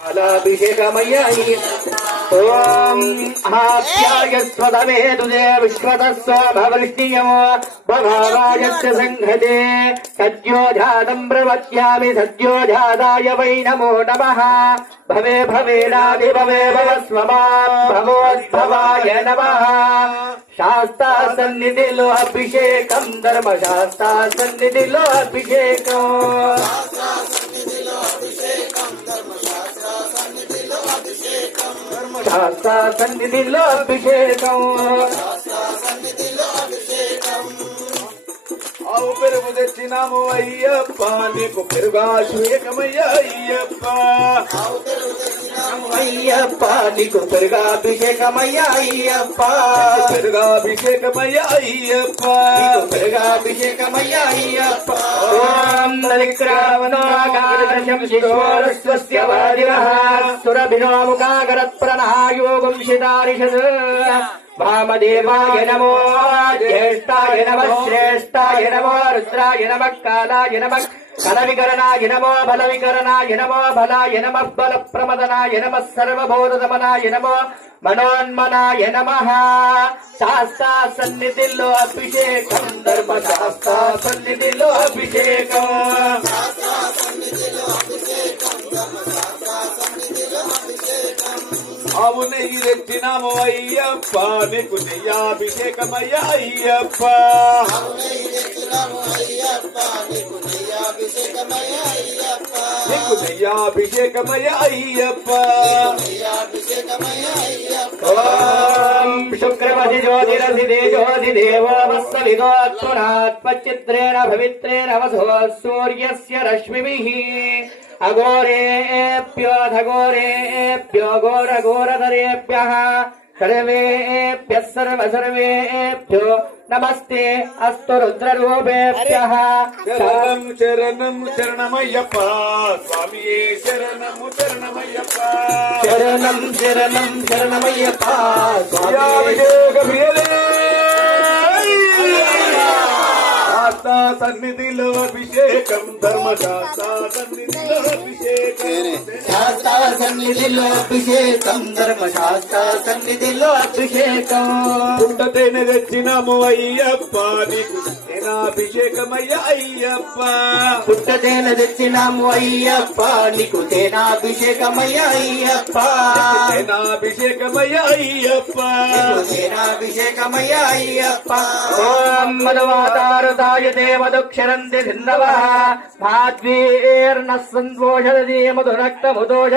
अभिषेकमय्यायि ओम आप्यायस्वदमे तुजे विश्वतस्व भवृष्टियमो भगावायस्य संघते सद्योजातं प्रवक्ष्यामि सद्योजाताय वै नमो नमः भवे भवेनादि भवे भवस्वमां भवोद्भवाय नमः शास्ता सन्निधिलो अभिषेकं धर्मशास्ता सन्निधिलो अभिषेकं शास्ता सन्निधिलो अभिषेकं ఆవు పెరుగు తెచ్చినాము అయ్యప్ప నీకు పెరుగాభిషేకమయ్యా అయ్యప్ప అయ్యప్ప నీకు పెరుగాభిషేకమయ్యా అయ్యప్ప పెరుగాభిషేకమయ్యా అయ్యప్ప పెరుగాభిషేకమయ్యా అయ్యప్ప ఓం నలిక్రావణాకారశం శిశోరస్వస్య వాజినః సురభినో ముఖాకరత్ ప్రణాయోగం శితారిషద్ वामदेवाय नमो ज्येष्ठाय नमः श्रेष्ठाय नमो रुद्राय नमः कालाय नमः कलविकरणाय नमो बलविकरणाय नमो बलाय नमः बलप्रमदनाय नमः सर्वभूतदमनाय नमो मनोन्मनाय नमः शास्ता सन्निधिलो अभिषेकं धर्मशास्ता सन्निधिलो अभिषेकं ఆవు నెయ్యి తెచ్చినాము అయ్యప్ప నీకు నెయ్యాభిషేకమయ్యా అయ్యప్ప నీకు నెయ్యాభిషేకమయ్యా అయ్యప్ప ఓం శుక్రపతి జ్యోతిరసిదే జ్యోతిదేవో వత్సవిదోత్పునాత్మచిత్రేణ పవిత్రేణ వసో సూర్యస్య రశ్మిభిః अघोरेभ्यो घोरघोरधरेभ्यः सर्वेभ्यः सर्वेभ्यो नमस्ते अस्तु रुद्ररूपेभ्यः శరణం శరణం శరణమయ్యప్ప స్వామియే శరణము శరణమయ్యప్ప शरणं शरणं शरणमय्यप्प శాస్తా సన్నిధిలో అభిషేకం ధర్మశాస్త్ర సన్నిధిలో అభిషేకం शास्ता सन्निधिलो अभिषेकं धर्मशास्ता सन्निधिलो अभिषेकं పుట్టతేనె తెచ్చినాము అయ్యప్ప నీకు తేనాభిషేకమయ్యా అయ్యప్ప పుట్టతేన తెచ్చినాము అయ్యప్ప నీకు తేనాభిషేకమయ్యా అయ్యప్ప తేనాభిషేకమయ్యా అయ్యప్ప తేనాభిషేకమయ్యా అయ్యప్ప ఓం మధువాతారుతాయ దేవదుక్షరంతి సింధవః మాధ్వీర్న సందోషదీ మధురక్తముదోష